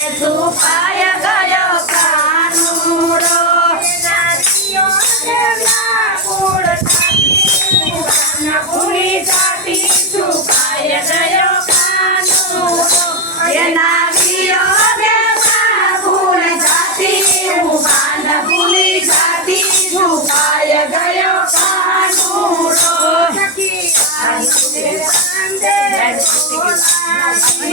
છુપાય ગયો કાનુડો ભૂલી જાતી છુપાય ગયો કાનુડો એના વિયોગમાં ભૂલ જાતી હું બાન ભૂલી જાતી છુપાય ગયો કાનુડો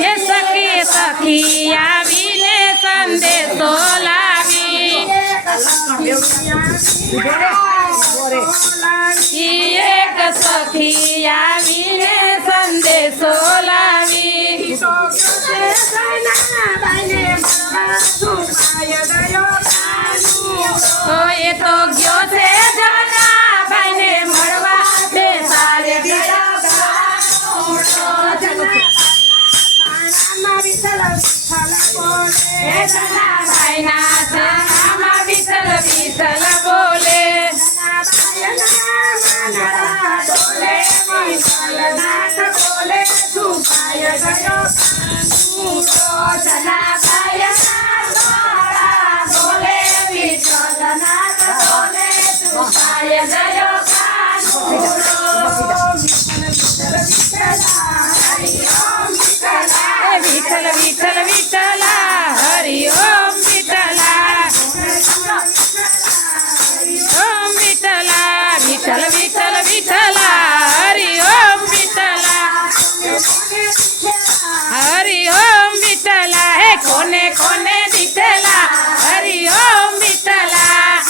એ સખી સખી આવીને સંદેશો લાવી એક સખી આવીને સંદેશો લાવી એ તો ગયો છે જના ભાઈને મળવા બેસાડે વિઠ્ઠલ વિઠ્ઠલ બોલે છુપાય ગયો બોલે વિઠ્ઠલનાથ બોલે છુપાય ગયો વિઠ્ઠલ વિઠ્ઠલ વિઠ્ઠલા હરિ ઓમ વિઠ્ઠલા ઓમ વિઠ્ઠલા વિઠ્ઠલ વિઠ્ઠલ વિઠ્ઠલા હરિ ઓમ વિઠ્ઠલા હરિ ઓમ વિઠ્ઠલા હે કોને કોને દીઠેલા હરિ ઓમ વિઠ્ઠલા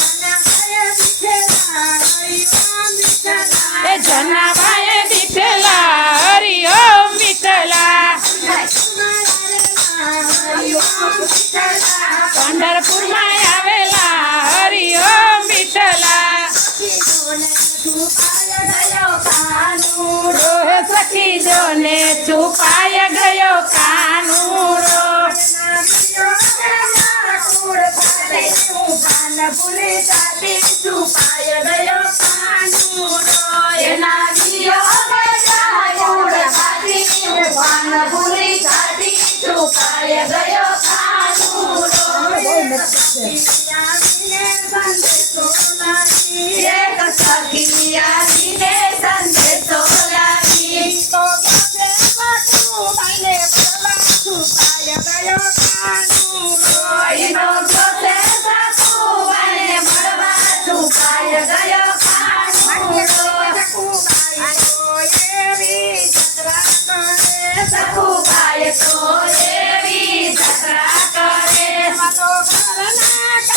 એ જનાભાઈ દીઠેલા હરિ ઓમ વિઠ્ઠલા પંઢરપુરમાં આવેલા હરિ ઓમ વિઠ્ઠલા સખી જોને છુપાય ગયો કાનુડો ભૂલી જાતી છુપાય ગયો કાનુડો એના ભૂલી જાતી છુપાય ગયો કાનુડો એક સખી આવીને સંદેશો લાવી છુપાય ગયો કાનુડો એનો જોતે સખુબાઈને મળવા છુપાય ગયો કાનુડો સખુબાઈ તો એવી જત્રા કરે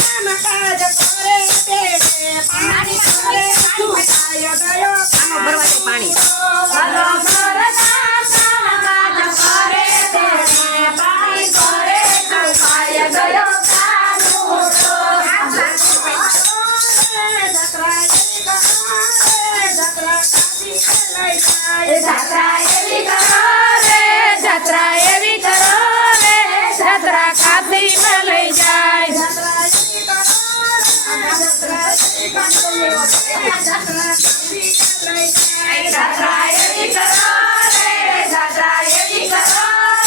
કામકાજ કરે પાણી કરે છુપાય ગયો પાણી જાત્રા એવી કરો રે જાત્રા એવી કરો રે જાત્રા કાશીમાં લઈ જાય જાત્રા એવી કરો રે જાત્રા એવી કરો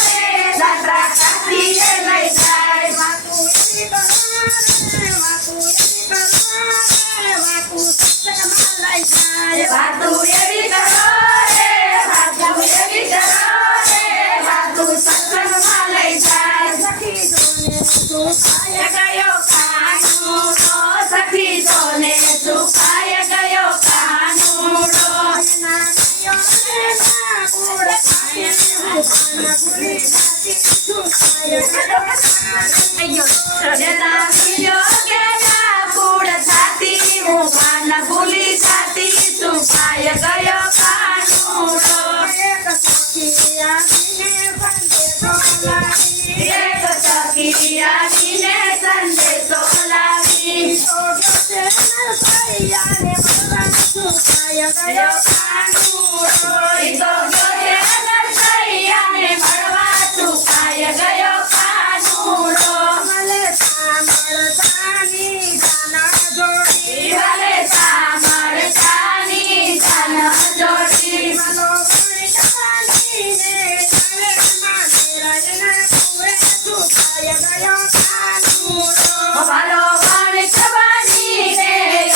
રે જાત્રા કાશીએ લઈ જાય વાતું એવી કરો છુપાય ગયો કાનુડો સખી જોને છુપાય ગયો કાનુડો ભૂલી જાતી છુપાય ગયો કાનુડો એક સખી આવીને સંદેશો લાવી છુપાય ગયો કાનુડો નરસૈયાને મળવા છુપાય ગયો કાનુડો ભલે સાંભળતાની જાન જોડી છુપાય ભાલો વણિક બનીને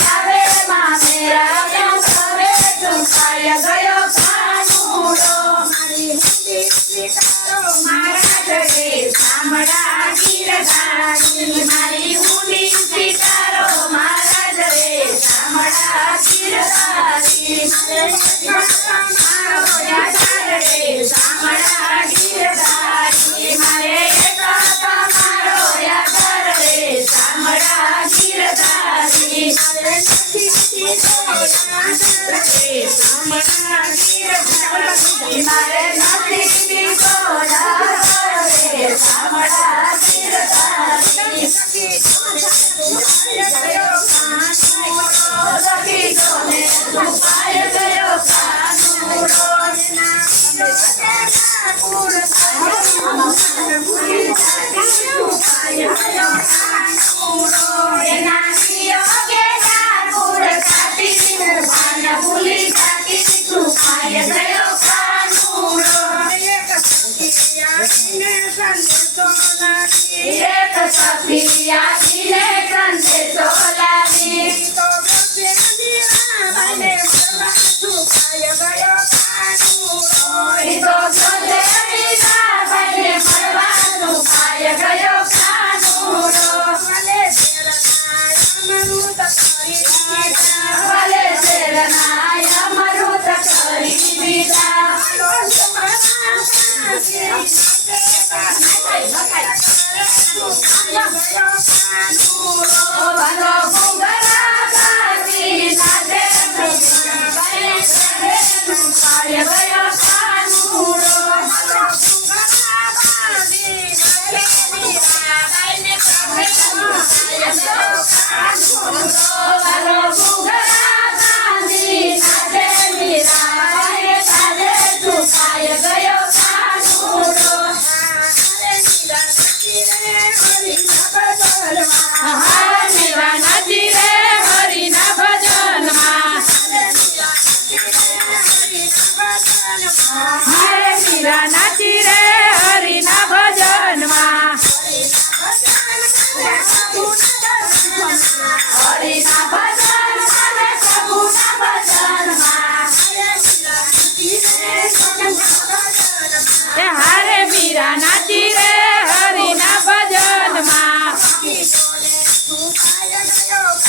આવે મામેરા કરે ઝુકાય ગયો કાનુડો મારા જડે શામળા ગીરધારી મારી ઊંડી સ્વીકારો મારા જડે શામળા ગીરધારી મારો યાદ રે શામળા ગીરધારી મારે એક તમારો યાદ રે શામળા ગીરધારી મારે નથી બીજો રે શામળા ગીરધારી સખી જોને છુપાય ગયો કાનુડો એના વિયોગે ડાકુર કાઢી ભાન ભૂલી જાતી છુપાય ગયો કાનુડો એક સખી આવીને સંદેશો લાવી તો જોતે બીજા ભાઈને મળવા છુપાય ગયો કાનુડો ભલે શેરનાય અમૃત કરી દીધા ભલો ઘૂંઘરા ગાતી નાચે છુપાય ગયો કાનુડો ભલો ઘૂંઘરા ગાતી નાચે મીરાબાઈ સાજે છુપાય ગયો કાનુડો હારે મીરા નાચી રે હરિના ભજનમાં હારે મીરા નાચી રે હરિના ભજનમાં હરિના ભજનમાં ને પ્રભુના ભજનમાં હારે મીરા નાચી રે હરિના ભજનમાં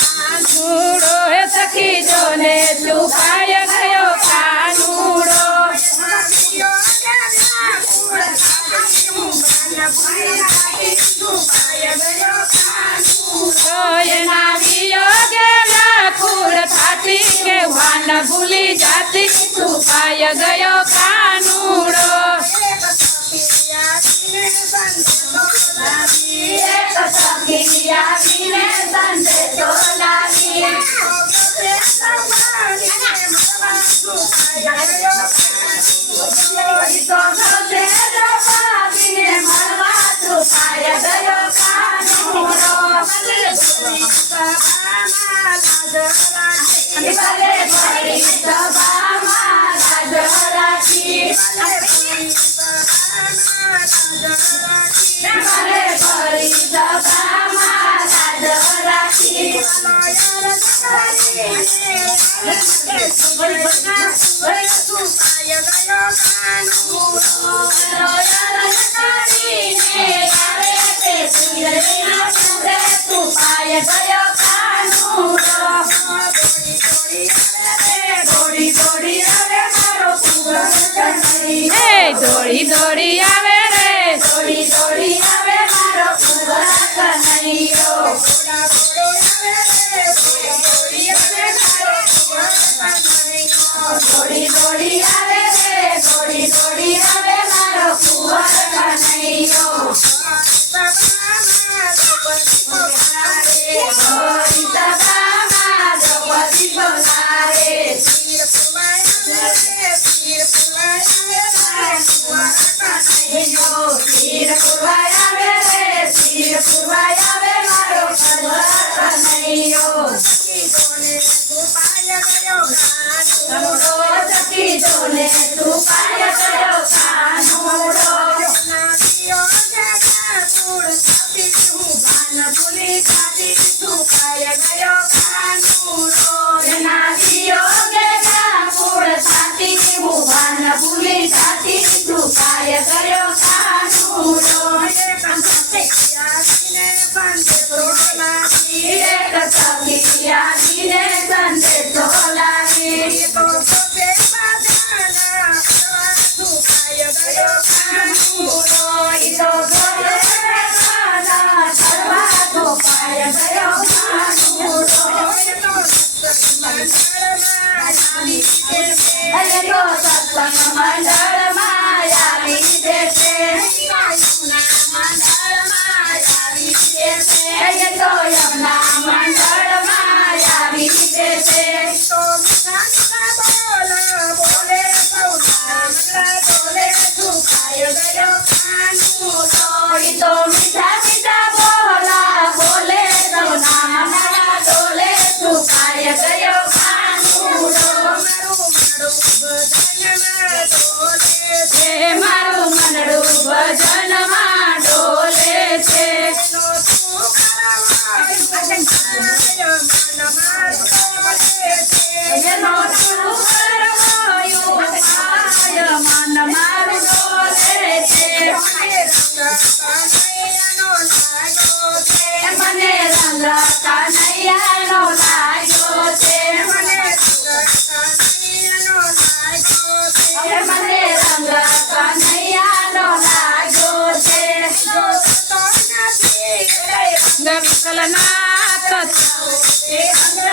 કાનુડો હે સખી જોને છુપાય ગયો કાનુડો એના વિયોગે વ્યાકુળ થાતી કે વાન ભૂલી જાતી છુપાય ગયો કાનુડો એક સખી આવીને સંદેશો લાવી તો જોતે દ્રૌપદીને મળવા છુપાય ગયો કાનુડો ભલે ભરી સભામાં લાજ રાખી ભલે ભરી સભામાં લાજ રાખી છુપાય ગયો કાનુડો દોડી દોડી આવે મારો દોડી દોડી આવે રે દોડી દોડી આવે મારો કનૈયો દોડી દોડી આવે રે દોડી દોડી આવે મારો કુંવર કનૈયો ભૂલી છાતી સુકાય ગયો કાનુડો એના વિયોગે વ્યાકુળ છાતી ભુવન ભૂલી છાતી સુકાય ગયો કાનુડો એક સખિયાને સંદેશો લાવી એક સખિયાને સંદેશો લાવી તો સોતે બાજાના સુકાય ગયો કાનુડો ઈ તો સોતે બાજાના સર્વા સુકાય ગયો કાનુડો અરે તો સત્સંગ મંડળમાં આવી દેશે અરે તો યમુના મંડળમાં આવી દેશે તો મીઠા બોલ બોલે બોલે સુકાય ગયો કાનુડો ઈ તો મીઠા બોલા બોલે સૌના મનડા ડોલે સુકાય ગયો કાનુડો મારું મનડું ભજનમાં ડોલે છે એનો શું કરવાયું માય મન મારું ડોલે છે મને રંગ કનૈયાનો લાગ્યો છે મને રંગ કનૈયાનો લાગ્યો છે વિઠ્ઠલનાથ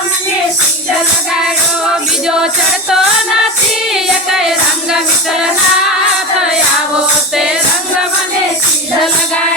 મને સીધ લગાડ્યો બીજો ચડતો નથી એ કઈ રંગ વિઠ્ઠલનાથ આવો તે રંગ મને સીધ લગાડ્યો